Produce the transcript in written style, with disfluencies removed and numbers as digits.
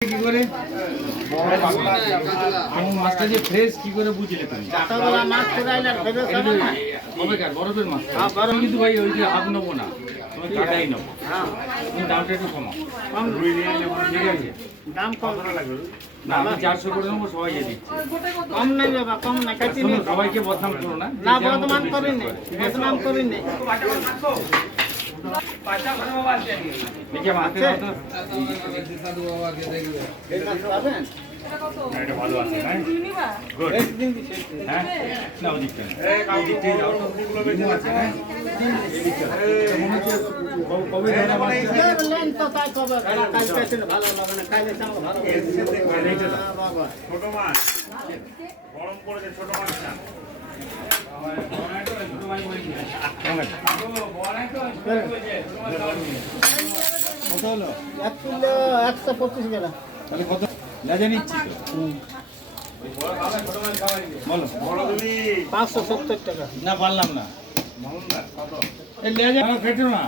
কি করে মাছটা যে ফ্রেশ কি করে বুঝলে তুমি? কবেকার বরফের মাছ কিন্তু ভাই ওই যে হাফ নেবো না, তুমি কাটাই নেবো। তুমি দামটা একটু কমাও, ঠিক আছে? দাম কম লাগবে না আমি 400 করে নেবো, সবাইকে দিচ্ছি। কম নাই বাবা, কম নাই কাটি শোনো, সবাইকে বদনাম করো না। না বর্তমান করি নাই, বর্তমান করি নাই। দেখি আমার হাতে দাও তো। এটা ভালো আছে, হ্যাঁ? Good. হ্যাঁ? না, ওদিকটা না। এই দিকটাই দাও। লিমু আছে, হ্যাঁ? এই দিকটা। মনে হচ্ছে কবে ধরা মাছটা? লেন তো তাই কবে কাজ পেছেন ভালো লাগে না, খাইলে চাঙ্গা ভালো লাগে। এইটা দাও। বাবা ছোট মাছ গরম করেছে, ছোট মাছটা কত হলো? 1 কিলো 125 টাকা। তাহলে কত? লেজা নিচ্ছি তো। বলো। 570 টাকা। না পারলাম না। এই লেজা আমার ফেটো না।